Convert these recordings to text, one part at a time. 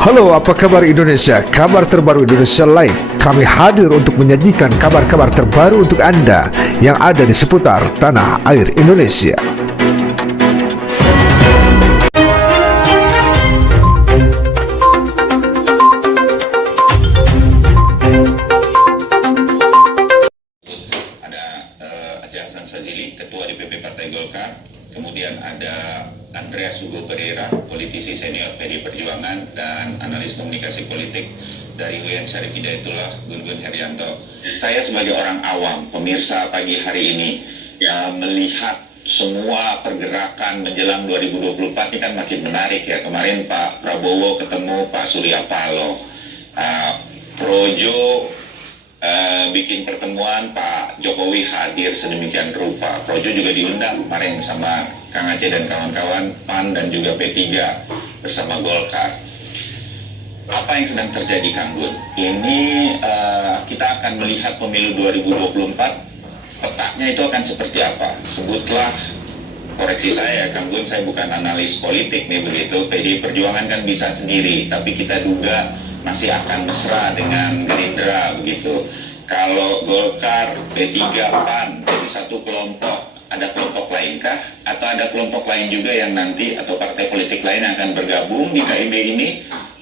Halo, apa kabar Indonesia? Kabar terbaru Indonesia Live. Kami hadir untuk menyajikan kabar-kabar terbaru untuk Anda yang ada di seputar tanah air Indonesia. Ada Aceh Hasan Sazili, Ketua DPP Partai Golkar. Kemudian ada Andreas Hugo Pereira, politisi senior PD Perjuangan dan analis komunikasi politik dari UIN Syarif Hidayatullah, Gun-Gun Herianto. Saya sebagai orang awam, pemirsa pagi hari ini, melihat semua pergerakan menjelang 2024 ini kan makin menarik ya. Kemarin Pak Prabowo ketemu Pak Surya Paloh, Projo bikin pertemuan, Pak Jokowi hadir sedemikian rupa. Projo juga diundang kemarin sama Kang Aceh dan kawan-kawan PAN dan juga P3 bersama Golkar. Apa yang sedang terjadi, Kang Gun? Ini kita akan melihat pemilu 2024, petanya itu akan seperti apa? Sebutlah, koreksi saya Kang Gun, saya bukan analis politik nih begitu. PD Perjuangan kan bisa sendiri, tapi kita duga masih akan mesra dengan Gerindra begitu. Kalau Golkar, P3, PAN jadi satu kelompok, ada kelompok lainkah? Atau ada kelompok lain juga yang nanti atau partai politik lain yang akan bergabung di KIB ini?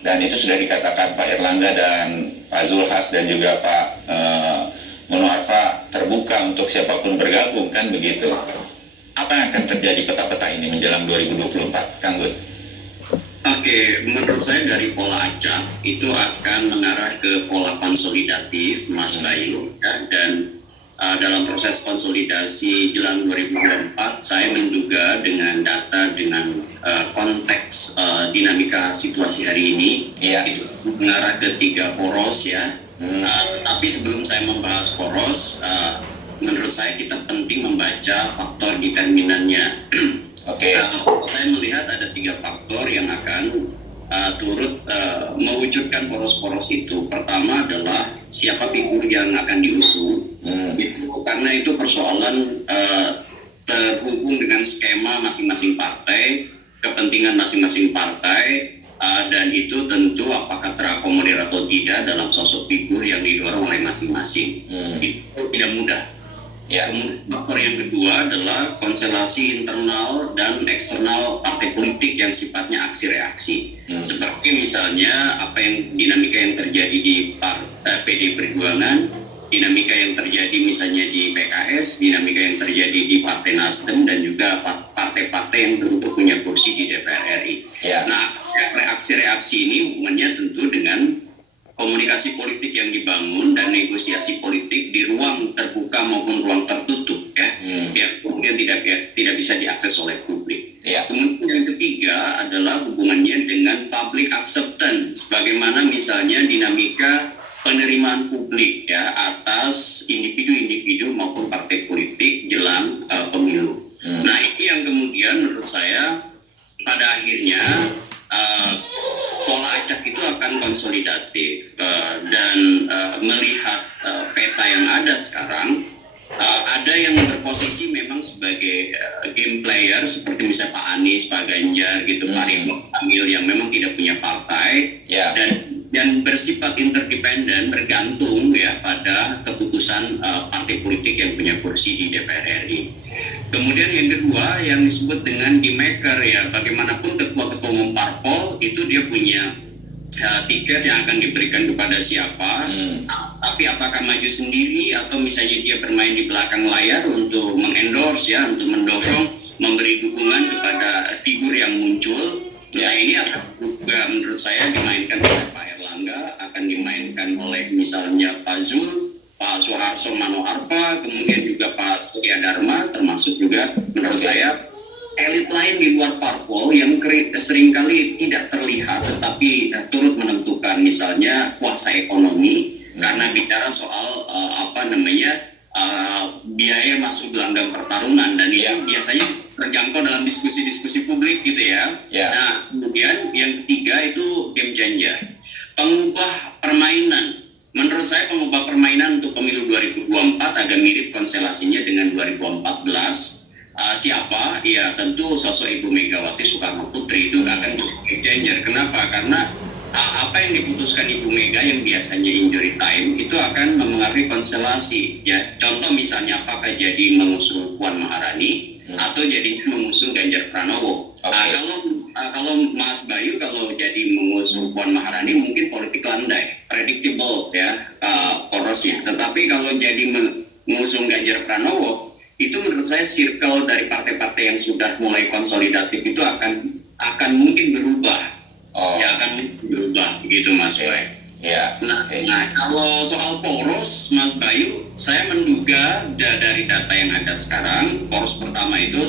Dan itu sudah dikatakan Pak Erlangga dan Pak Zulhas dan juga Pak Munoarfa terbuka untuk siapapun bergabung, kan begitu. Apa yang akan terjadi peta-peta ini menjelang 2024, Kang Gun? Oke, menurut saya dari pola acak itu akan mengarah ke pola konsolidatif, Mas Bayu, ya, dan dalam proses konsolidasi jelang 2024, saya menduga dengan data, dengan konteks dinamika situasi hari ini, itu mengarah ke 3 poros ya. Tapi sebelum saya membahas poros, menurut saya kita penting membaca faktor determinannya. Saya melihat ada 3 faktor yang akan turut mewujudkan poros-poros itu. Pertama adalah siapa figur yang akan diusung. Karena itu persoalan terhubung dengan skema masing-masing partai, kepentingan masing-masing partai, dan itu tentu apakah terakomodir atau tidak dalam sosok figur yang didorong oleh masing-masing. Itu tidak mudah. Kemudian faktor yang kedua adalah konstelasi internal dan eksternal partai politik yang sifatnya aksi reaksi. Seperti misalnya apa yang dinamika yang terjadi di PD Perjuangan, dinamika yang terjadi misalnya di PKS, dinamika yang terjadi di Partai Nasdem dan juga partai-partai yang tentu punya kursi di DPR RI. Nah, reaksi-reaksi ini hubungannya tentu dengan komunikasi politik yang dibangun dan negosiasi politik di ruang terbuka maupun ruang tertutup ya, yang kemudian tidak bisa diakses oleh publik. Kemudian yang ketiga adalah hubungannya dengan public acceptance, bagaimana misalnya dinamika penerimaan publik ya atas individu-individu maupun partai politik jelang pemilu. Nah, ini yang kemudian menurut saya pada akhirnya pola acak itu akan konsolidatif dan melihat peta yang ada sekarang, ada yang berposisi memang sebagai game player seperti misalnya Pak Anies, Pak Ganjar gitu, Pak Ridwan Kamil yang memang tidak punya partai dan bersifat interdependen, bergantung ya pada keputusan partai politik yang punya kursi di DPR RI. Kemudian yang kedua yang disebut dengan kingmaker ya, bagaimanapun ketua-ketua umum parpol itu dia punya tiket yang akan diberikan kepada siapa, tapi apakah maju sendiri atau misalnya dia bermain di belakang layar untuk mengendorse ya, untuk mendorong, memberi dukungan kepada figur yang muncul. Nah, ini akan juga menurut saya dimainkan oleh Pak Erlangga, akan dimainkan oleh misalnya Pak Zul, Pak Suharto Manoarfa, kemudian juga Pak Surya Dharma, termasuk juga menurut saya elit lain di luar parpol yang seringkali tidak terlihat tetapi turut menentukan, misalnya kuasa ekonomi, karena bicara soal biaya masuk gelanggang pertarungan, dan itu biasanya terjangkau dalam diskusi-diskusi publik gitu ya. Nah, kemudian yang ketiga itu game changer, pengubah permainan. Menurut saya pengubah permainan untuk pemilu 2024 agak mirip konstelasinya dengan 2014. Siapa? Ya tentu sosok Ibu Megawati Soekarno Putri itu akan menjadi game changer. Kenapa? Karena apa yang diputuskan Ibu Mega yang biasanya injury time itu akan mempengaruhi konstelasi ya. Contoh misalnya apakah jadi mengusung Puan Maharani atau jadi mengusung Ganjar Pranowo. Kalau Mas Bayu kalau jadi mengusung Puan Maharani mungkin politik landai, predictable ya porosnya. Tetapi kalau jadi mengusung Ganjar Pranowo itu menurut saya circle dari partai-partai yang sudah mulai konsolidatif itu akan mungkin berubah. Ya akan berubah begitu Mas Bayu. Ya. Nah, kalau soal poros Mas Bayu, saya menduga dari data yang ada sekarang, poros pertama itu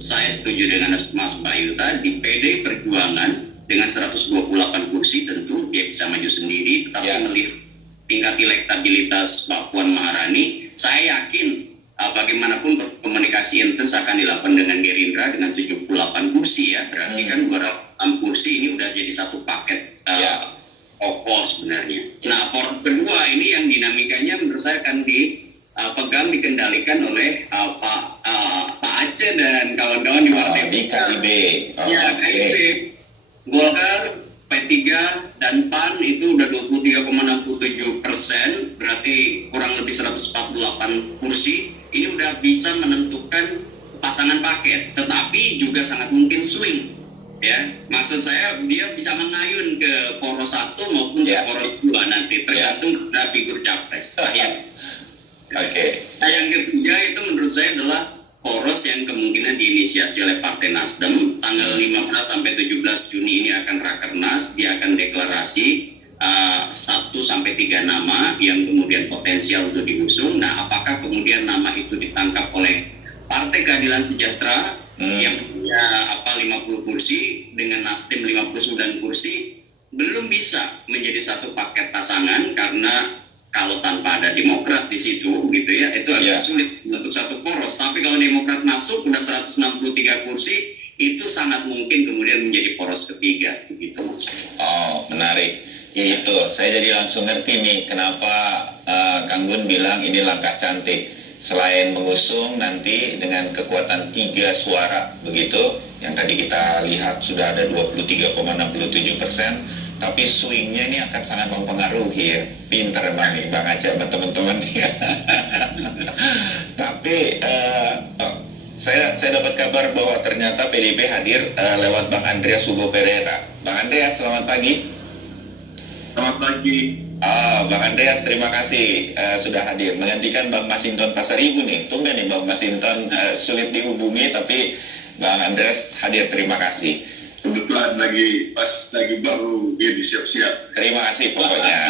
saya setuju dengan Mas Bayu tadi, PD Perjuangan dengan 128 kursi tentu dia bisa maju sendiri, tetapi melihat tingkat elektabilitas Mbak Puan Maharani, saya yakin bagaimanapun komunikasi intens akan dilakukan dengan Gerindra dengan 78 kursi ya, berarti kan 206 kursi ini udah jadi satu paket opol sebenarnya. Nah, poros kedua ini yang dinamikanya menurut saya akan dikendalikan oleh Pak Aceh dan kawan-kawan di Partai di KIB. KIB. Golkar, P3 dan PAN itu udah 23,67%, berarti kurang lebih 148 kursi. Ini udah bisa menentukan pasangan paket, tetapi juga sangat mungkin swing. Ya, maksud saya dia bisa mengayun ke poros 1 maupun ke poros 2 nanti tergantung pada figur capres. Nah, yang ketiga itu menurut saya adalah poros yang kemungkinan diinisiasi oleh Partai Nasdem. Tanggal 15 sampai 17 Juni ini akan rakernas, dia akan deklarasi 1 sampai 3 nama yang kemudian potensial untuk diusung. Nah, apakah kemudian nama itu ditangkap oleh Partai Keadilan Sejahtera yang punya 50 kursi dengan Nasdem 59 kursi belum bisa menjadi satu paket pasangan, karena kalau tanpa ada Demokrat di situ gitu ya, itu agak sulit untuk satu poros. Tapi kalau Demokrat masuk udah 163 kursi, itu sangat mungkin kemudian menjadi poros ketiga begitu Mas. Oh, menarik. Ya itu, saya jadi langsung ngerti nih kenapa Kang Gun bilang ini langkah cantik. Selain mengusung nanti dengan kekuatan 3 suara begitu, yang tadi kita lihat sudah ada 23,67%, tapi swingnya ini akan sangat mempengaruhi ya. Pinter Bang Aceh sama teman-teman. Tapi saya dapat kabar bahwa ternyata PDIP hadir lewat Bang Andreas Hugo Pereira. Bang Andreas, selamat pagi. Selamat pagi. Bang Andreas, terima kasih sudah hadir menggantikan Bang Masinton Pasaribu nih. Tumben nih Bang Masinton sulit dihubungi, tapi Bang Andreas hadir, terima kasih. Kebetulan lagi baru dia siap-siap. Terima kasih pokoknya.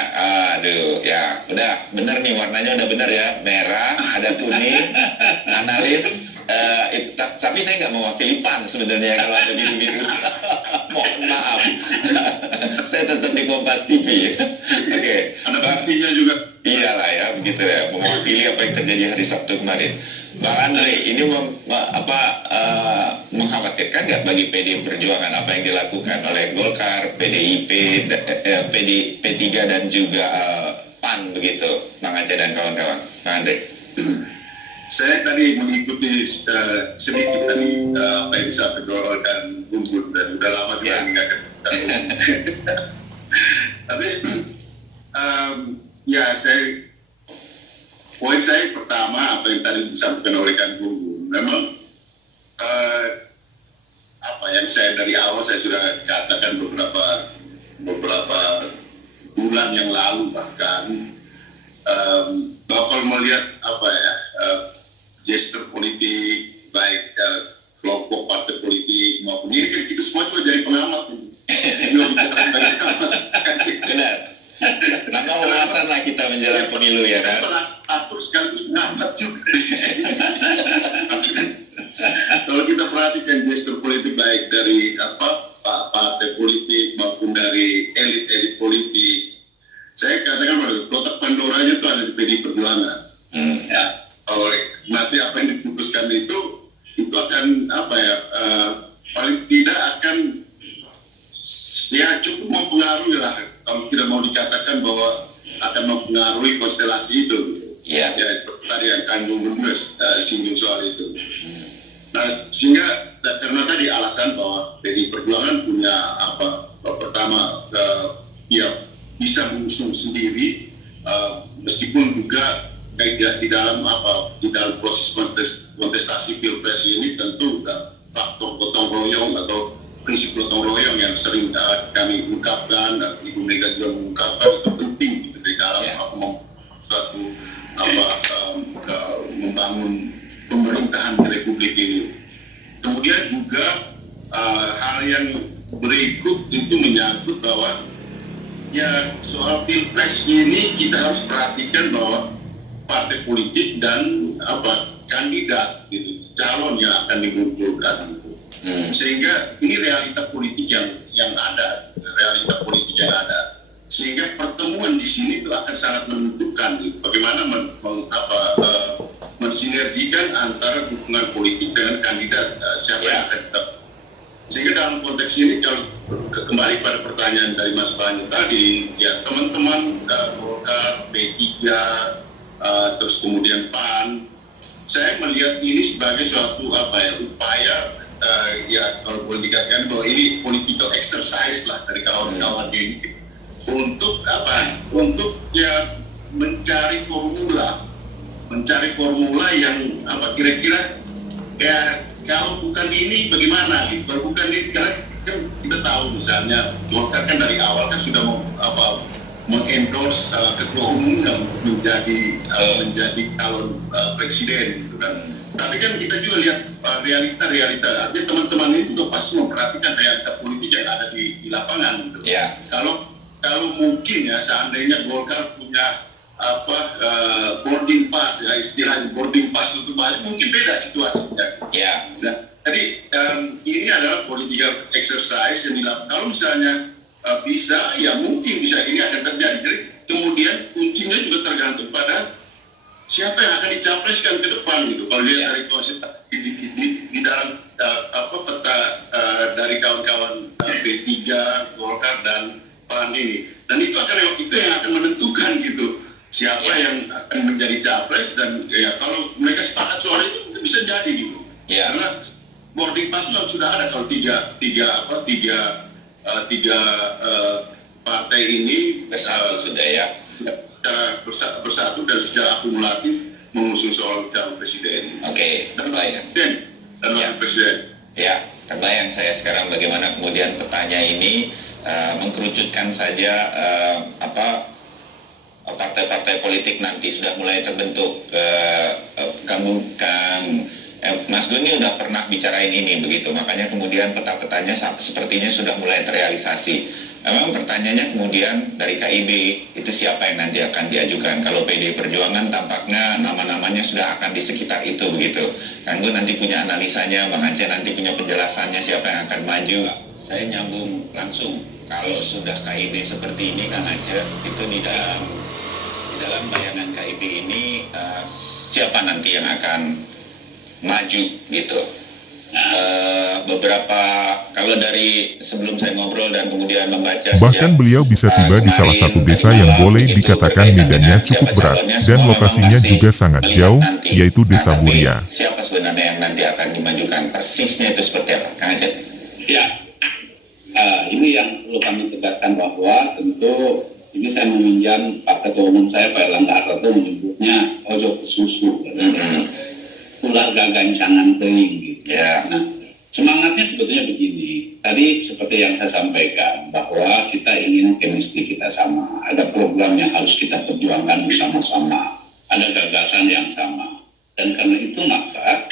Aduh, ya udah bener nih, warnanya udah bener ya, merah, ada kuning, analis. Tapi saya nggak mewakili PAN sebenarnya kalau ada biru-biru. Mohon maaf. Saya tetap di Kompas TV. Oke. Ada buktinya juga. Iyalah ya, begitu ya. Mewakili apa yang terjadi hari Sabtu kemarin. Bang Andre, ini mengkhawatirkan nggak bagi PD Perjuangan apa yang dilakukan oleh Golkar, PDIP, P3 dan juga PAN begitu, Bang Aceh dan kawan-kawan. Bang Andre. Saya tadi mengikuti sedikit tadi apa yang disampaikan oleh Bung Gun, dan udah lama juga nggak ketemu. Tapi poin saya pertama apa yang tadi disampaikan oleh Bung Gun, memang apa yang saya dari awal saya sudah katakan beberapa bulan yang lalu bahkan bahwa kalau melihat gestur politik baik kelompok partai politik maupun ini kan kita semua juga jadi pengamat. Benar. Nama wawasan lah kita menjelang pemilu ya kan. Atur sekaligus pengamat juga. Kalau kita perhatikan gestur politik baik dari partai politik maupun dari elit-elit politik, saya katakan bahwa kotak Pandoranya itu ada di PDI Perjuangan. Ya, nanti apa yang diputuskan itu akan paling tidak akan cukup mempengaruhi lah, kalau tidak mau dikatakan bahwa akan mempengaruhi konstelasi itu. Ya, tadi yang Kandung berdua singgung soal itu. Nah, sehingga karena tadi alasan bahwa PDI Perjuangan punya pertama ya bisa mengusung sendiri, meskipun juga di dalam proses kontestasi pilpres ini tentu faktor gotong royong atau prinsip gotong royong yang sering kami ungkapkan dan Ibu Mega juga mengungkapkan itu penting gitu, di dalam membangun pemerintahan di Republik ini. Kemudian juga hal yang berikut itu menyangkut bahwa ya soal pilpres ini kita harus perhatikan bahwa partai politik dan kandidat gitu, calon yang akan dimunculkan gitu. Sehingga ini realita politik yang ada, sehingga pertemuan di sini itu akan sangat menentukan gitu, bagaimana mensinergikan antara dukungan politik dengan kandidat siapa yang akan kita. Sehingga dalam konteks ini kalau kembali pada pertanyaan dari Mas Banyu tadi, ya teman-teman Golkar, P3, terus kemudian PAN, saya melihat ini sebagai suatu upaya ya kalau boleh dikatakan bahwa ini political exercise lah dari kawan-kawan ini untuk untuk ya mencari formula yang kira-kira ya kalau bukan ini bagaimana gitu. Kalau bukan ini, karena kan kita tahu misalnya Golkar kan dari awal kan sudah mengendorse ketua umum yang menjadi calon presiden gitu kan. Tapi kan kita juga lihat realita, artinya teman-teman ini juga pasti memperhatikan realita politik yang ada di lapangan gitu. Yeah. Kalau mungkin ya seandainya Golkar punya boarding pass, ya istilahnya boarding pass untuk balik, mungkin beda situasinya. Yeah. Nah, jadi ini adalah political exercise yang dilakukan. Kalau misalnya bisa, ya mungkin bisa ini akan terjadi. Jadi kemudian kuncinya juga tergantung pada siapa yang akan dicapreskan ke depan gitu. Kalau lihat dari di dalam peta dari kawan-kawan P3, Golkar dan PAN ini, dan itu yang akan menentukan gitu siapa yang akan menjadi capres, dan ya kalau mereka sepakat soal itu mungkin bisa jadi gitu. Karena boarding pass sudah ada kalau tiga partai ini bersatu sudah ya. Secara bersatu dan secara akumulatif mengusung soal calon presiden. Oke, terbayang. Dan wakil presiden. Ya, terbayang saya sekarang bagaimana kemudian petanya ini mengkerucutkan saja partai-partai politik nanti sudah mulai terbentuk. Mas Gun udah pernah bicarain ini begitu, makanya kemudian peta-petanya sepertinya sudah mulai terrealisasi. Memang pertanyaannya kemudian dari KIB itu siapa yang nanti akan diajukan. Kalau PD Perjuangan tampaknya nama-namanya sudah akan di sekitar itu begitu. Kang Gun nanti punya analisanya, Bang Aceh nanti punya penjelasannya siapa yang akan maju. Saya nyambung langsung, kalau sudah KIB seperti ini Kang Aceh, itu di dalam bayangan KIB ini siapa nanti yang akan maju gitu. Beberapa kalau dari sebelum saya ngobrol dan kemudian membaca, bahkan beliau bisa tiba di salah satu desa yang boleh dikatakan medannya cukup berat dan lokasinya juga sangat jauh, yaitu Desa Buria. Siapa sebenarnya yang nanti akan dimajukan, persisnya itu seperti apa, Kang Aceh? Ya, ini yang perlu kami tegaskan bahwa tentu ini saya meminjam Pak Ketua Umum saya Pak Erlangga Hartarto menyebutnya ojo kesusu, ular gagancangan teing gitu. Yeah. Nah, semangatnya sebetulnya begini. Tadi seperti yang saya sampaikan bahwa kita ingin chemistry kita sama, ada program yang harus kita perjuangkan bersama-sama, ada gagasan yang sama, dan karena itu maka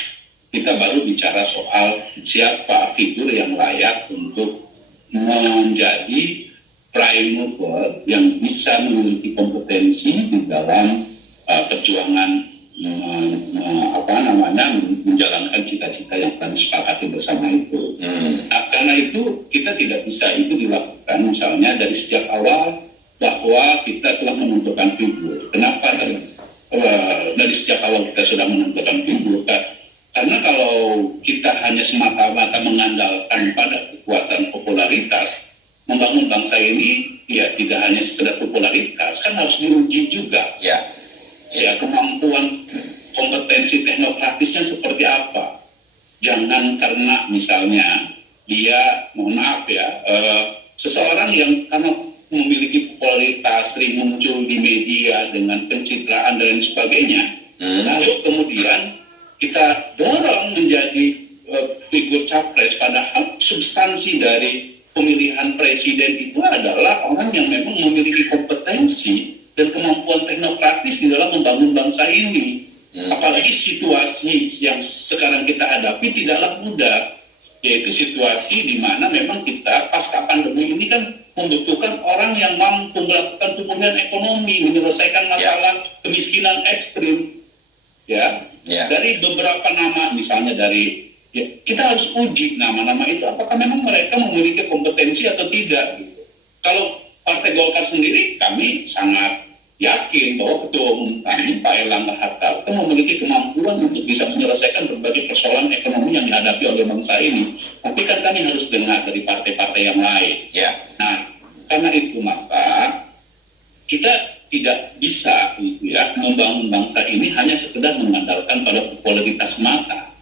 kita baru bicara soal siapa figur yang layak untuk menjadi prime mover yang bisa memiliki kompetensi di dalam perjuangan menjalankan cita-cita yang kami sepakati bersama itu. Nah, karena itu kita tidak bisa itu dilakukan misalnya dari sejak awal bahwa kita telah menentukan figur. Kenapa dari sejak awal kita sudah menentukan figur? Karena kalau kita hanya semata-mata mengandalkan pada kekuatan popularitas, membangun bangsa ini ya tidak hanya sekedar popularitas, kan harus diuji juga. Ya, kemampuan kompetensi teknokratisnya seperti apa. Jangan karena misalnya dia, mohon maaf ya, seseorang yang karena memiliki sering muncul di media dengan pencitraan dan lain sebagainya. Lalu kemudian kita dorong menjadi figur capres, padahal substansi dari pemilihan presiden itu adalah orang yang memang memiliki kompetensi dan kemampuan teknokratis di dalam membangun bangsa ini. Apalagi situasi yang sekarang kita hadapi tidaklah mudah, yaitu situasi di mana memang kita pasca pandemi ini kan membutuhkan orang yang mampu melakukan pemulihan ekonomi, menyelesaikan masalah kemiskinan ekstrim. Ya. Dari beberapa nama, misalnya dari kita harus uji nama-nama itu apakah memang mereka memiliki kompetensi atau tidak. Gitu. Kalau Partai Golkar sendiri, kami sangat yakin bahwa Ketua Umum kami, Pak Erlangga Hartarto, memiliki kemampuan untuk bisa menyelesaikan berbagai persoalan ekonomi yang dihadapi oleh bangsa ini. Tapi kan kami harus dengar dari partai-partai yang lain. Nah, karena itu maka kita tidak bisa gitu ya, membangun bangsa ini hanya sekedar mengandalkan pada popularitas mata.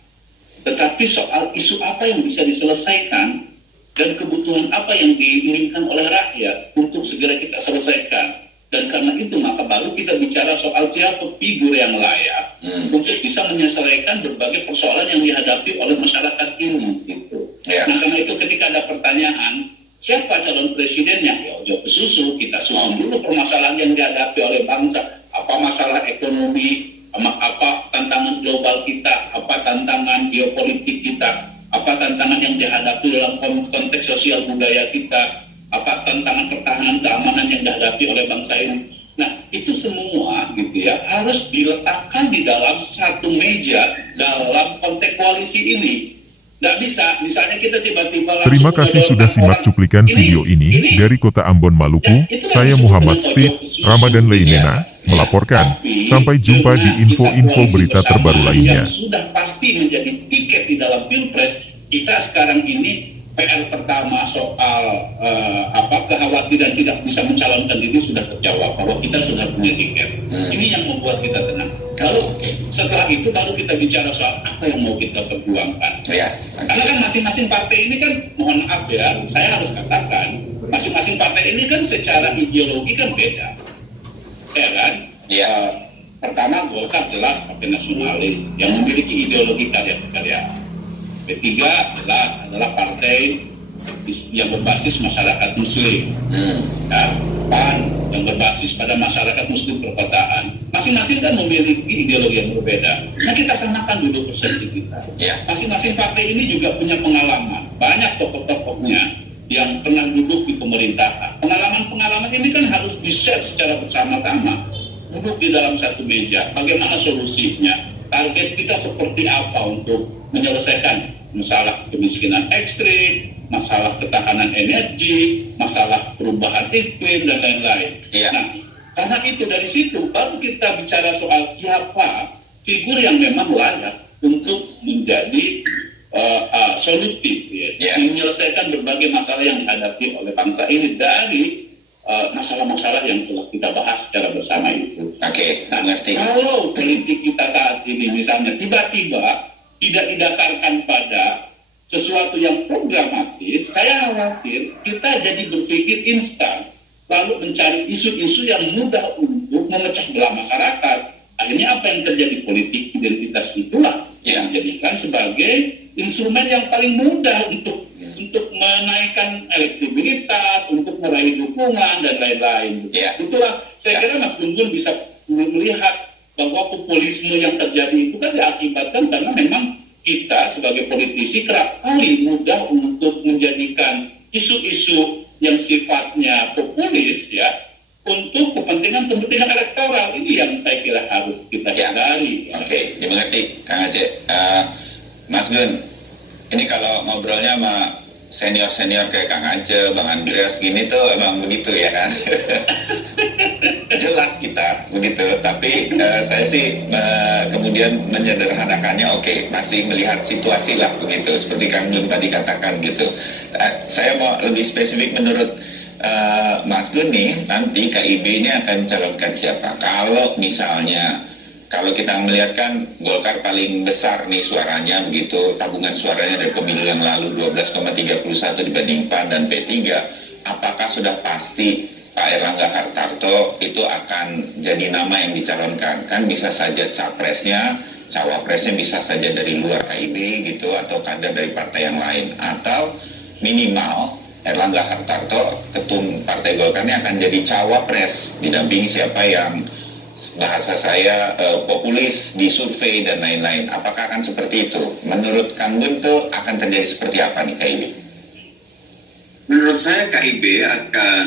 Tetapi soal isu apa yang bisa diselesaikan dan kebutuhan apa yang diinginkan oleh rakyat untuk segera kita selesaikan. Dan karena itu maka baru kita bicara soal siapa figur yang layak untuk bisa menyelesaikan berbagai persoalan yang dihadapi oleh masyarakat ini. Gitu. Nah karena itu ketika ada pertanyaan, siapa calon presidennya? Ya ojo kesusu, kita susun dulu permasalahan yang dihadapi oleh bangsa. Apa masalah ekonomi, apa tantangan global kita, apa tantangan geopolitik kita, apa tantangan yang dihadapi dalam konteks sosial budaya kita, apa tantangan pertahanan keamanan yang dihadapi oleh bangsa ini. Nah, itu semua gitu ya harus diletakkan di dalam satu meja dalam konteks koalisi ini. Nggak bisa, misalnya kita tiba-tiba langsung... Terima kasih sudah simak cuplikan video ini dari Kota Ambon, Maluku. Saya Muhammad Steve Ramadan Leinena melaporkan. Sampai jumpa di info-info berita terbaru lainnya. Yang sudah pasti menjadi tiket di dalam Pilpres, kita sekarang ini PR pertama soal kekhawatiran tidak bisa mencalonkan diri sudah terjawab bahwa kita sudah punya tiket. Ini yang membuat kita tenang. Lalu setelah itu baru kita bicara soal apa yang mau kita perjuangkan. Karena kan masing-masing partai ini kan, mohon maaf ya, saya harus katakan, masing-masing partai ini kan secara ideologi kan beda, ya kan? Pertama Golkar jelas partai nasionalis yang memiliki ideologi karya-karya. P3 jelas adalah partai yang berbasis masyarakat muslim, PAN yang berbasis pada masyarakat muslim perkotaan. Masing-masing kan memiliki ideologi yang berbeda. Nah kita samakan dulu persepsi kita. Masing-masing partai ini juga punya pengalaman. Banyak tokoh-tokohnya yang pernah duduk di pemerintahan. Pengalaman-pengalaman ini kan harus di-share secara bersama-sama. Duduk di dalam satu meja. Bagaimana solusinya? Target kita seperti apa untuk menyelesaikan masalah kemiskinan ekstrim, masalah ketahanan energi, masalah perubahan iklim, dan lain-lain. Nah, karena itu dari situ baru kita bicara soal siapa figur yang memang layak untuk menjadi solutif, menyelesaikan berbagai masalah yang dihadapi oleh bangsa ini dari masalah-masalah yang telah kita bahas secara bersama itu. Kalau politik kita saat ini misalnya tiba-tiba tidak didasarkan pada sesuatu yang programatis, saya khawatir kita jadi berpikir instan, lalu mencari isu-isu yang mudah untuk memecah belah masyarakat. Akhirnya apa yang terjadi? Politik identitas itulah yang dijadikan sebagai instrumen yang paling mudah untuk menaikkan elektabilitas, untuk meraih dukungan dan lain-lain. Itulah saya kira Mas Gun bisa melihat bahwa populisme yang terjadi itu kan diakibatkan karena memang kita sebagai politisi kerap kali mudah untuk menjadikan isu-isu yang sifatnya populis untuk kepentingan elektoral. Ini yang saya kira harus kita hindari. Dimengerti Kang Aceh. Mas Gun, ini kalau ngobrolnya sama senior-senior kayak Kang Aceh, Bang Andreas gini tuh emang begitu ya kan? Jelas kita begitu, tapi saya sih kemudian menyederhanakannya, masih melihat situasi lah begitu, seperti Kang Gun tadi katakan gitu. Saya mau lebih spesifik menurut Mas Gun nih, nanti KIB ini akan calonkan siapa? Kalau kita melihat kan Golkar paling besar nih suaranya begitu, tabungan suaranya dari pemilu yang lalu 12,31 dibanding PAN dan P3. Apakah sudah pasti Pak Erlangga Hartarto itu akan jadi nama yang dicalonkan. Kan bisa saja capresnya, cawapresnya bisa saja dari luar KIB gitu, atau kader dari partai yang lain. Atau minimal Erlangga Hartarto, ketum Partai Golkar ini akan jadi cawapres, didampingi siapa yang bahasa saya populis di survei dan lain-lain. Apakah akan seperti itu? Menurut Kang Gun tuh akan terjadi seperti apa nih KIB? Menurut saya KIB akan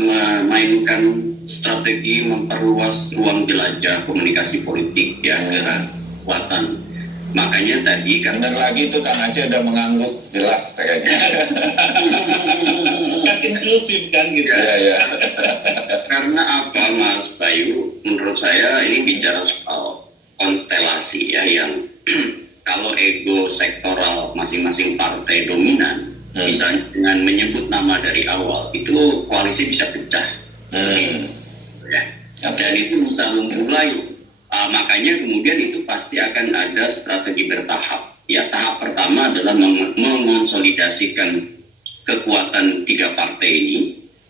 memainkan strategi memperluas ruang jelajah komunikasi politik ya ke kekuatan. Makanya tadi Benar lagi tuh Kang Aceh udah mengangguk jelas kayaknya. Kan inklusif kan gitu. Ya. karena apa Mas Bayu? Menurut saya ini bicara soal konstelasi ya yang kalau ego sektoral masing-masing partai dominan, misalnya dengan menyebut nama dari awal itu koalisi bisa pecah. Ya. Dan itu bisa memulai. Makanya kemudian itu pasti akan ada strategi bertahap. Ya, tahap pertama adalah mengonsolidasikan kekuatan tiga partai ini.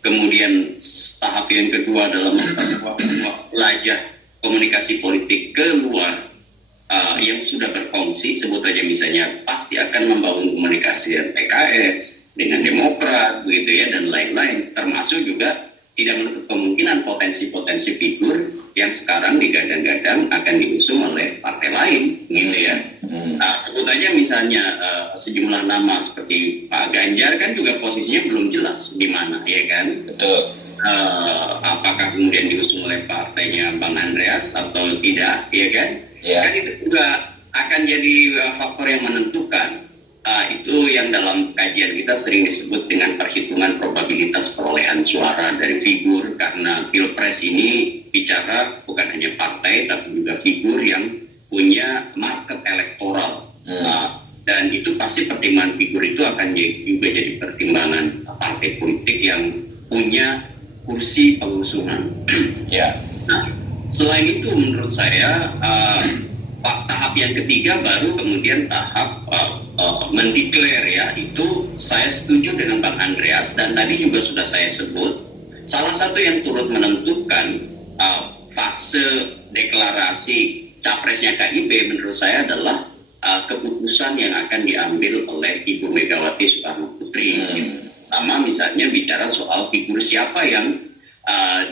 Kemudian tahap yang kedua adalah memperkuat lajah komunikasi politik keluar yang sudah berfungsi. Sebut aja misalnya pasti akan membangun komunikasi dengan PKS, dengan Demokrat, begitu ya, dan lain-lain. Termasuk juga tidak menutup kemungkinan potensi-potensi figur yang sekarang digadang-gadang akan diusung oleh partai lain, gitu ya. Sebut aja misalnya sejumlah nama seperti Pak Ganjar kan juga posisinya belum jelas di mana, ya kan? Betul. Apakah kemudian diusung oleh partainya Bang Andreas atau tidak, ya kan? Ya. Kan itu juga akan jadi faktor yang menentukan. Itu yang dalam kajian kita sering disebut dengan perhitungan probabilitas perolehan suara dari figur, karena pilpres ini bicara bukan hanya partai tapi juga figur yang punya market elektoral. Dan itu pasti pertimbangan figur itu akan juga jadi pertimbangan partai politik yang punya kursi pengusungan. Ya. Nah, selain itu menurut saya tahap yang ketiga baru kemudian tahap mendeklar ya, itu saya setuju dengan Bang Andreas dan tadi juga sudah saya sebut salah satu yang turut menentukan fase deklarasi capresnya KIB menurut saya adalah keputusan yang akan diambil oleh Ibu Megawati Soekarno Putri. Pertama misalnya bicara soal figur siapa yang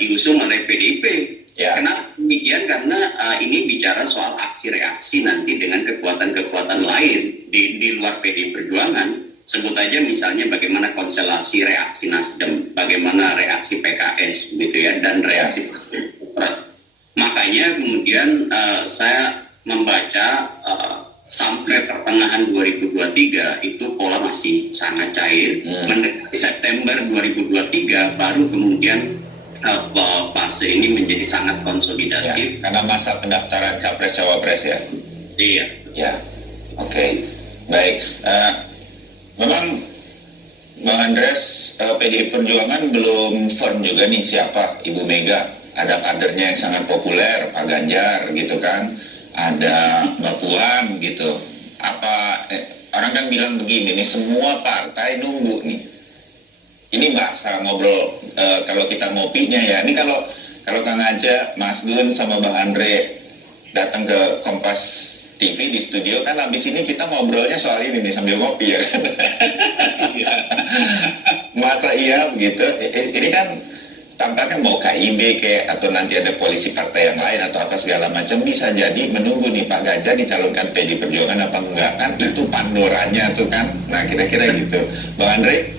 diusung oleh PDIP. Ya. Kenapa demikian? Karena ini bicara soal aksi reaksi nanti dengan kekuatan-kekuatan lain di luar PD Perjuangan. Sebut aja misalnya bagaimana konstelasi reaksi Nasdem, bagaimana reaksi PKS gitu ya, dan reaksi Demokrat. Makanya kemudian saya membaca sampai pertengahan 2023 itu pola masih sangat cair. Mendekati September 2023 baru kemudian fase ini menjadi sangat konsolidatif. Ya, karena masa pendaftaran capres cawapres ya. Iya. Ya, oke. Baik. Memang Bang Andreas, PDI Perjuangan belum firm juga nih siapa Ibu Mega. Ada kadernya yang sangat populer, Pak Ganjar gitu kan. Ada Mbak Puan gitu. Apa orang kan bilang begini nih, semua partai nunggu nih. Ini bahasa ngobrol kalau kita ngopinya ya. Ini kalau Kang Aceh, Mas Gun sama Bang Andre datang ke Kompas TV di studio kan, habis ini kita ngobrolnya soal ini nih sambil ngopi ya kan. Masa iya begitu? Ini kan tampaknya mau KIB kayak atau nanti ada koalisi partai yang lain atau apa segala macam, bisa jadi menunggu nih Pak Ganjar dicalonkan PD Perjuangan apa enggak, kan itu Pandoranya tuh kan. Nah kira-kira gitu. Bang Andre,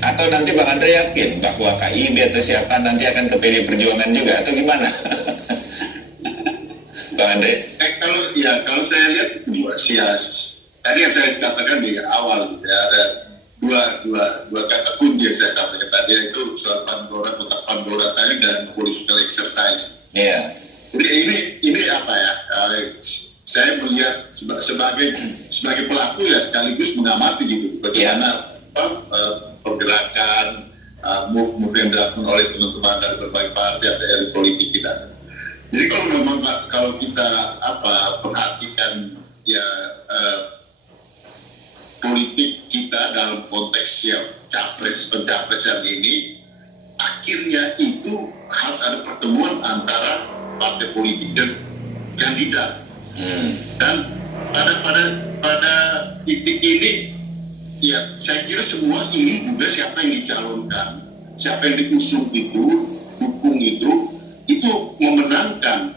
atau nanti Bang Andre yakin bahwa KIB atau siapa nanti akan ke PD Perjuangan juga atau gimana? Bang Andre? Kalau saya lihat tadi yang saya katakan di awal gitu ya, ada dua kata kunci yang saya sampaikan tadi, yaitu soal Pandora, kotak Pandora tadi, dan political exercise. Iya. Jadi ini apa ya? Saya melihat sebagai pelaku ya, sekaligus mengamati gitu bagaimana pergerakan move yang dilakukan oleh teman-teman dari berbagai partai atau elit politik kita. Jadi kalau kita perhatikan ya politik kita dalam konteks ya pencapresan ini akhirnya itu harus ada pertemuan antara partai politik dan kandidat. Dan pada titik ini, ya saya kira semua ini juga siapa yang dicalonkan, siapa yang diusung itu, dukung itu memenangkan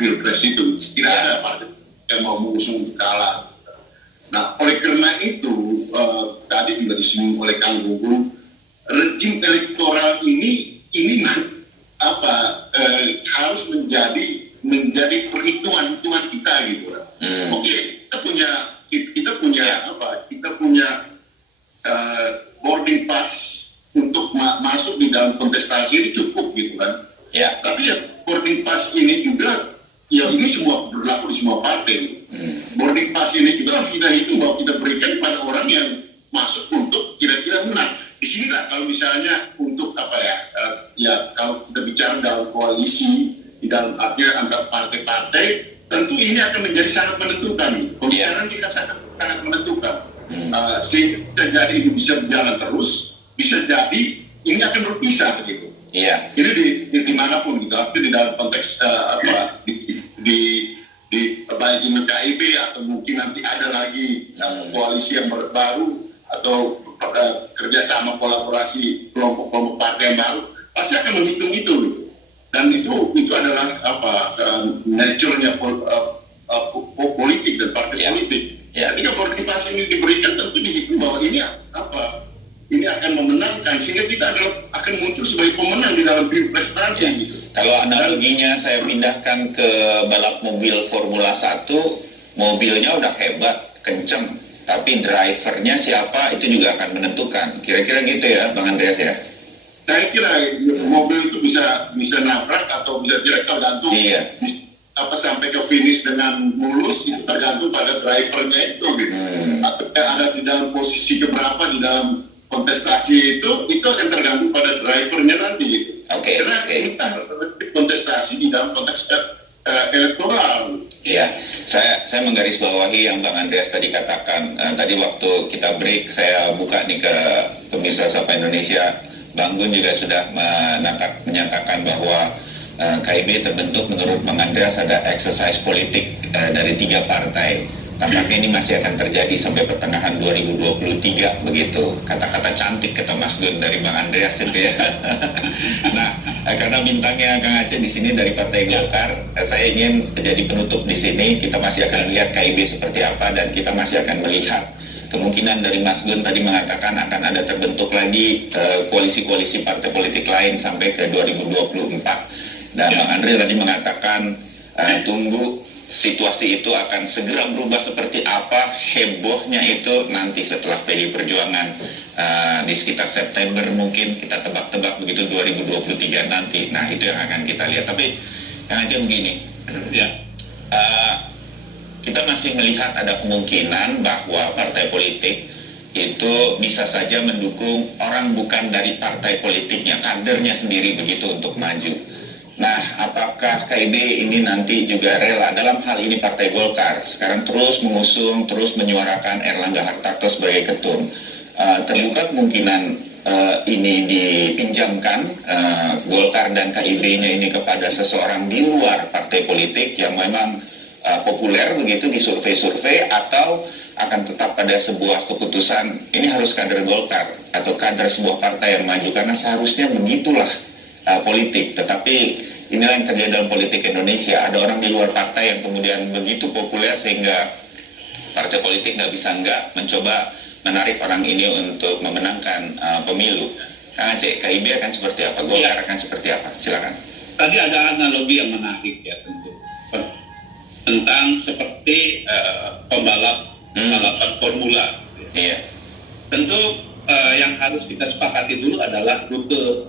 pilpres itu. Tidak ada partai yang mau mengusung kalah. Nah, oleh karena itu tadi juga disinggung oleh Kang Gunggun, rejim elektoral ini harus menjadi perhitungan kita gitu. Oke, kita punya boarding pass untuk masuk di dalam kontestasi ini cukup gitu kan. Ya. Tapi ya boarding pass ini juga, ya ini semua berlaku di semua partai. Boarding pass ini juga harus kita hitung bahwa kita berikan pada orang yang masuk untuk kira-kira menang. Di sinilah kalau misalnya untuk kalau kita bicara dalam koalisi, di dalam artinya antar partai-partai, tentu ini akan menjadi sangat menentukan. Pembicaraan kita sangat menentukan. Sehingga bisa jadi itu bisa berjalan terus, bisa jadi ini akan berpisah gitu. Iya. Ini di manapun gitu, tapi di dalam konteks di baik ini KIB atau mungkin nanti ada lagi koalisi yang baru atau kerjasama kolaborasi kelompok-kelompok partai yang baru, pasti akan menghitung itu gitu. Dan itu adalah nature-nya politik dan partai politik. Ketika partisipasi ini diberikan, tentu dihitung bahwa ini akan memenangkan, sehingga kita akan muncul sebagai pemenang di dalam pilpres nanti. Gitu. Kalau analoginya saya pindahkan ke balap mobil Formula 1, mobilnya udah hebat, kenceng, tapi drivernya siapa itu juga akan menentukan. Kira-kira gitu ya, Bang Andreas ya? Saya kira mobil itu bisa nabrak atau bisa tidak tergantung. Iya. Sampai ke finish dengan mulus itu tergantung pada drivernya itu gitu. Atau ada di dalam posisi keberapa di dalam kontestasi itu akan tergantung pada drivernya nanti gitu. Karena kita kontestasi di dalam konteks elektoral. Iya, saya menggarisbawahi yang Bang Andreas tadi katakan. Tadi waktu kita break, saya buka nih ke pemirsa Sapa Indonesia. Bang Gun juga sudah menyatakan bahwa KIB terbentuk menurut Bang Andreas ada exercise politik dari 3 partai. Tampaknya ini masih akan terjadi sampai pertengahan 2023 begitu. Kata-kata cantik kata Mas Gun dari Bang Andreas itu ya. Nah, karena bintangnya Kang Aceh di sini dari Partai Golkar, saya ingin jadi penutup di sini. Kita masih akan lihat KIB seperti apa dan kita masih akan melihat kemungkinan dari Mas Gun tadi mengatakan akan ada terbentuk lagi koalisi-koalisi partai politik lain sampai ke 2024. Dan Bang Andre tadi mengatakan tunggu situasi itu akan segera berubah seperti apa, hebohnya itu nanti setelah PD Perjuangan di sekitar September mungkin kita tebak-tebak begitu 2023 nanti. Nah itu yang akan kita lihat. Tapi yang aja begini, kita masih melihat ada kemungkinan bahwa partai politik itu bisa saja mendukung orang bukan dari partai politiknya, kadernya sendiri begitu untuk maju. Nah, apakah KIB ini nanti juga rela dalam hal ini Partai Golkar sekarang terus mengusung, terus menyuarakan Erlangga Hartarto sebagai ketum? Terbuka kemungkinan ini dipinjamkan Golkar dan KIB-nya ini kepada seseorang di luar partai politik yang memang populer begitu di survei-survei, atau akan tetap pada sebuah keputusan ini harus kader Golkar atau kader sebuah partai yang maju, karena seharusnya begitulah politik. Tetapi inilah yang terjadi dalam politik Indonesia, ada orang di luar partai yang kemudian begitu populer sehingga partai politik nggak bisa nggak mencoba menarik orang ini untuk memenangkan pemilu. Kang Aceh, KIB akan seperti apa? Golkar akan seperti apa? Silakan. Tadi ada analogi yang menarik ya tentu tentang seperti pembalap balapan formula. Iya. Tentu yang harus kita sepakati dulu adalah rute,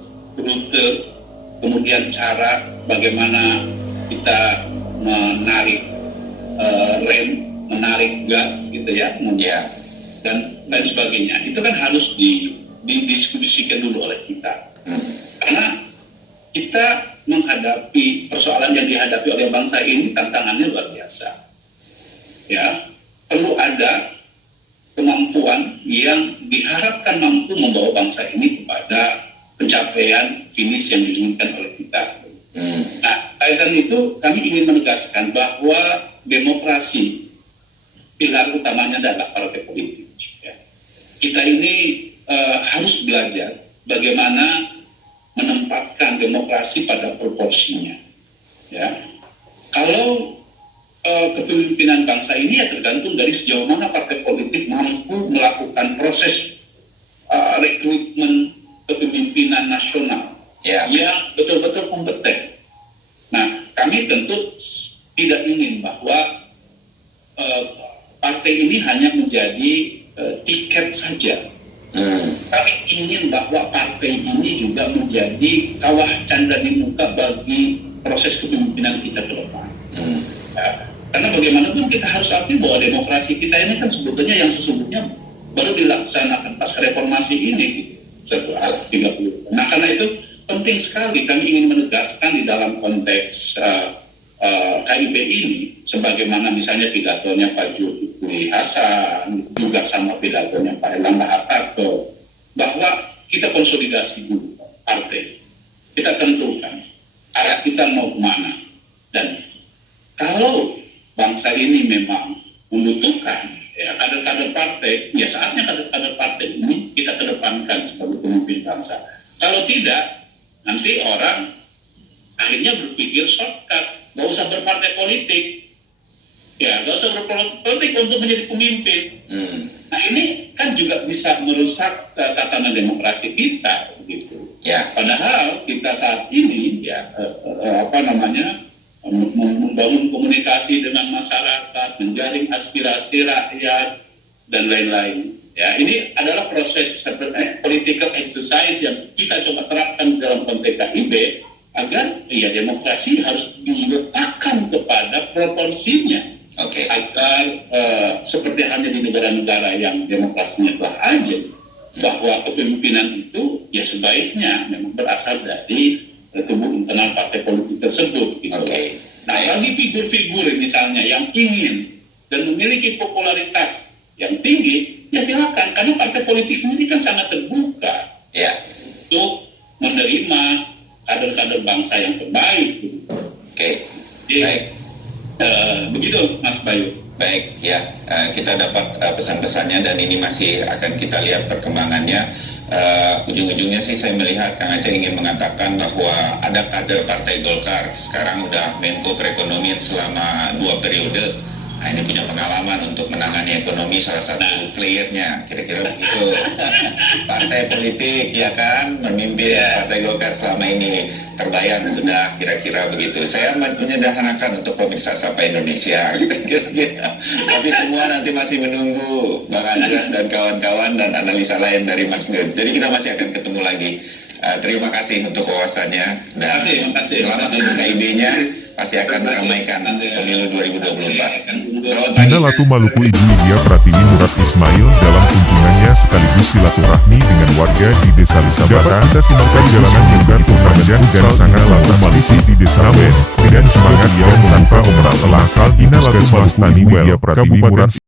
kemudian cara bagaimana kita menarik rem, menarik gas gitu ya, dan lain sebagainya. Itu kan harus didiskusikan dulu oleh kita. Karena kita menghadapi persoalan yang dihadapi oleh bangsa ini, tantangannya luar biasa. Ya, perlu ada kemampuan yang diharapkan mampu membawa bangsa ini kepada pencapaian finish yang diinginkan oleh kita. Nah, kaitan itu kami ingin menegaskan bahwa demokrasi pilar utamanya adalah partai politik. Ya. Kita ini harus belajar bagaimana menempatkan demokrasi pada proporsinya. Ya. Kalau kepemimpinan bangsa ini ya tergantung dari sejauh mana partai politik mampu melakukan proses rekrutmen kepemimpinan nasional yang betul-betul kompeten. Nah, kami tentu tidak ingin bahwa partai ini hanya menjadi tiket saja. Kami ingin bahwa partai ini juga menjadi kawah canda di muka bagi proses kepemimpinan kita ke depan. Karena bagaimanapun kita harus akui bahwa demokrasi kita ini kan sebetulnya yang sesungguhnya baru dilaksanakan pasca reformasi ini setelah 30. Nah, karena itu penting sekali kami ingin menegaskan di dalam konteks KIP ini, sebagaimana misalnya pidatonya Pak Zulkifli Hasan, juga sama pidatonya Pak Erlangga Hartarto, bahwa kita konsolidasi dulu partai, kita tentukan arah kita mau kemana, dan kalau bangsa ini memang membutuhkan ya kader-kader partai, ya saatnya kader-kader partai ini kita kedepankan sebagai pemimpin bangsa. Kalau tidak, nanti orang akhirnya berpikir shortcut, gak usah berpartai politik, ya gak usah berpolitik untuk menjadi pemimpin. Nah, ini kan juga bisa merusak tatanan demokrasi kita, begitu. Ya. Padahal kita saat ini ya membangun komunikasi dengan masyarakat, menjaring aspirasi rakyat dan lain-lain. Ya, ini adalah proses political exercise yang kita coba terapkan dalam konteks KIB agar ya demokrasi harus diletakkan kepada proporsinya. Agar seperti halnya di negara-negara yang demokrasinya telah ajak, bahwa kepemimpinan itu ya sebaiknya memang berasal dari tubuh internal partai politik tersebut. Gitu. Nah, bagi figur-figur misalnya yang ingin dan memiliki popularitas yang tinggi, ya silakan, karena partai politik sendiri kan sangat terbuka untuk menerima kader-kader bangsa yang terbaik. Gitu. Jadi, baik. Begitu, Mas Bayu. Baik, ya, kita dapat pesan-pesannya dan ini masih akan kita lihat perkembangannya. Ujung-ujungnya sih saya melihat Kang Aceh ingin mengatakan bahwa ada kader Partai Golkar sekarang udah Menko Perekonomian selama 2 periode. Nah, ini punya pengalaman untuk menangani ekonomi, salah satu playernya, kira-kira begitu. Partai politik ya kan memimpin Partai Golkar selama ini, terbayang sudah kira-kira begitu. Saya menyederhanakan untuk pemirsa Sapa Indonesia, kira-kira. Tapi semua nanti masih menunggu Bang Andreas dan kawan-kawan dan analisa lain dari Mas Gun. Jadi kita masih akan ketemu lagi. Terima kasih untuk wawasannya dan selamat untuk KIB-nya. Pasti akan meramaikan pemilu 2024. Anda Latu Maluku Ibu Lydia Pratiwi Murad Ismail dalam kunjungannya sekaligus silaturahmi dengan warga di Desa Lisabata. Kita simak perjalanan yang berpurnajah dan sangat Latu Maluku di Desa Ben dengan semangat yang tanpa omerasal. Ina Latu Maluku Ibu Lydia Pratiwi Murad